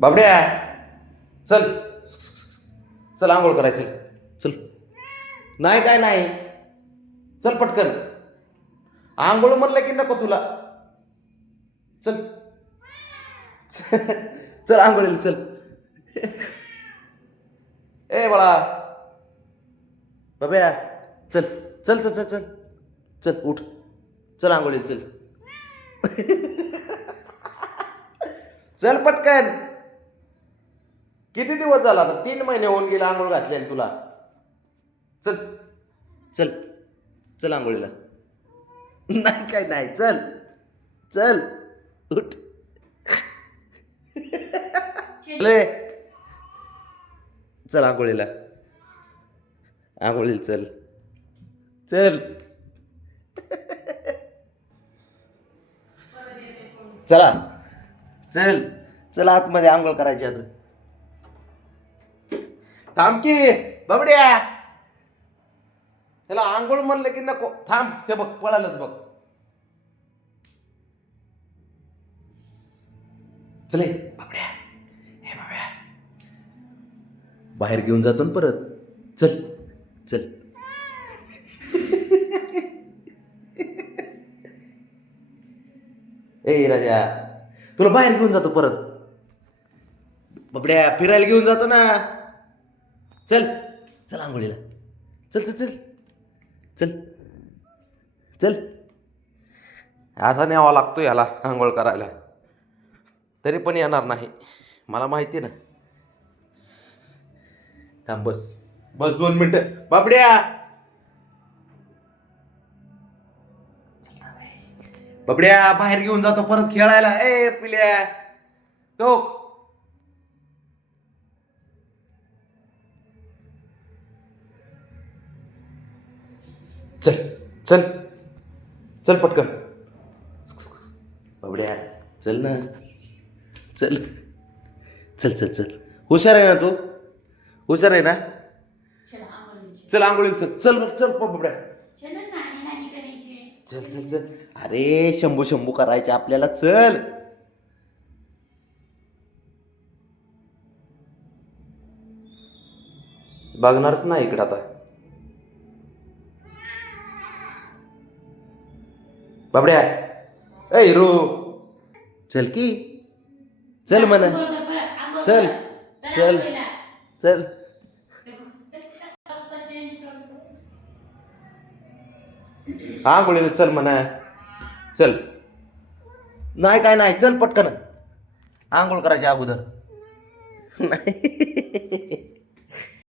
बाबड्या चल, चल आंघोळ करायचं, चल. नाही काय नाही, चल पटकन. आंघोळ म्हणलं की नको तुला. चल. चल आंघोळीला चल. ए बाळा, बाब्या चल, चल चल चल चल चल उठ, चल आंघोळीला चल. चल पटकन. किती दिवस झाला आता, 3 महिने होऊन गेले आंघोळ घातलेली तुला. चल चल चल आंघोळीला. नाही काय नाही, चल चल उठ. ले चल आंघोळीला, आंघोळीला चल, चल. चला चल, चल आतमध्ये आंघोळ करायची आता. थांब की बाबड्या, त्याला आंघोळ म्हणलं की नको. थांब, ते बघ पळालच बघ. चले बाबड्या, हे बाबड्या बाहेर घेऊन जातो ना परत. चल चल. ए राजा, तुला बाहेर घेऊन जातो परत. बाबड्या फिरायला घेऊन जातो ना. चल चल आंघोळीला, चल चल चल चल चल. असा न्यावा लागतो याला आंघोळ करायला, तरी पण येणार नाही, मला माहिती ना. थांब, बस बस 2 मिनिटं बाबड्या. बाबड्या बाहेर घेऊन जातो परत खेळायला. ए पिल्या तो. चल चल चल पटकन. बाबड्या चल ना, चल चल चल चल. हुशार आहे ना तू, हुशार आहे ना. चल आंघोळीला चल, चल बघ चल बाबड्या. चल चल चल. अरे शंभू शंभू करायचे आपल्याला, चल. बघणारच नाही इकडं आता. बाबड्या ए हिरो, चल की, चल म्हणा, चल चल चल. आंघोळीला चल म्हणा, चल. नाही काय नाही, चल पटकन आंघोळ करायच्या अगोदर. नाही